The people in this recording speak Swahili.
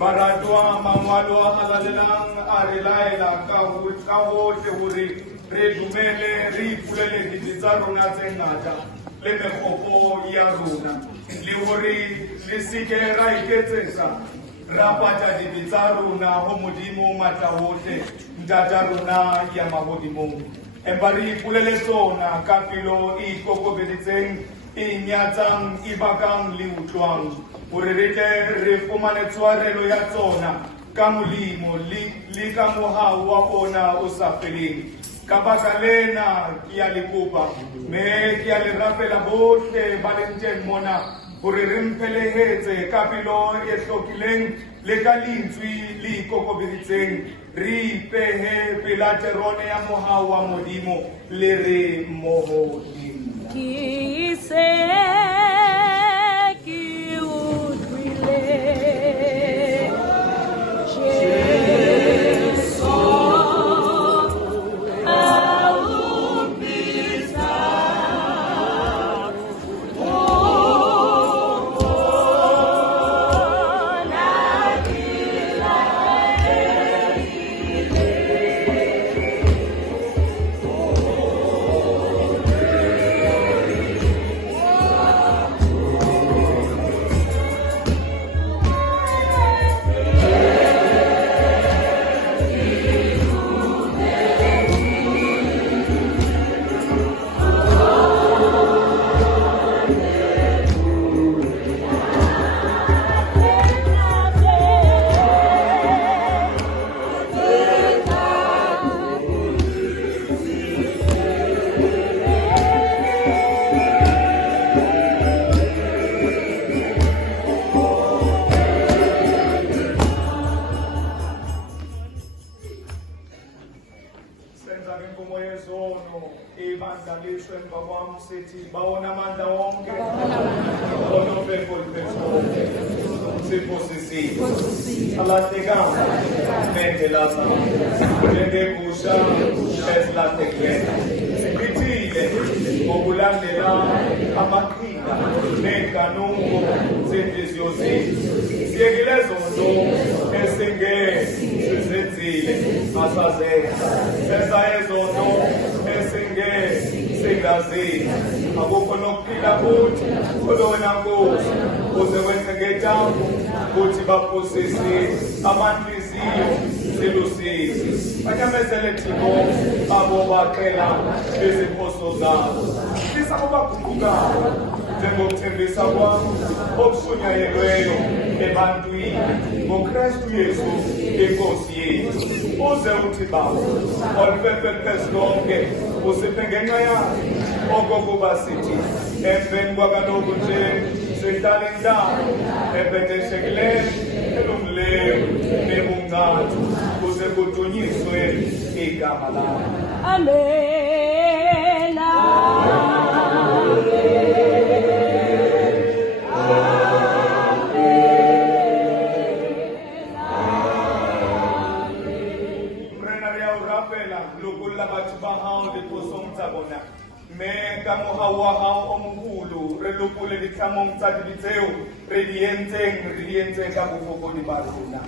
baratwa mangwalo a halalelang a re laela ka hohle hore re dumele re ipulele ditsi tsa rona tse ngata le mekgopo ya rona le hore le seke ra iketsetsa ra pata ditsi tsa rona ho Modimo matla hohle ntata rona ya mahodimong empa re ipulele tsona ka pelo e ikokobeditseng e nyatsang e bakang le utlwang hore re tle re fumane tshwarelo ya tsona ka molemo le ka mohau wa ona o sa feleng ka baka lena ke a le kopa mme ke a le rapela bohle ba leng teng mona hore re mphelehetse ka pelo e hlokileng le ka lentswe le ikokobeditseng re ipehe pela terone ya mohau wa Modimo le re mohodimo Ki se ki utlwile Jesu aupisa ona kila Evangalisho emva kwam sithi bawona amandla wonke onobefoliphezulu siphosisile alahlekanga nendelaza njengegusha ezilahlekileyo sichithile ngokulandela amaqhinga neenkanuko zentliziyo zethu siyekile zonto esingezenzile masazenza senza ezonto singazini akukho nokuphila futhi kulona Nkosi uze wenze ngethambo ukuthi baphosisi amanhliziyo zilusizi banyamezele thixo abo baqhela iziphoso zabo fisa ubaguqukayo njengokuthembisa kwam okushunyayelweyo ebantwini ngoKristu Yesu inkosi yethu uze uthi baba oluphephile phezu lonke usiphe ngenxa yakhe okokuba sithi emveni kwakaloku nje sihlale ndalo ebhedeshekileyo elungileyo nebunqathu kuze kudunyiswe igama lakhe Amen. lokulla batho ba hao diphosong tsa bona mme ka mohau wa hao o moholo re lokole ditlhamong tsa dibi tseo re di entseng ka bofokodi ba rona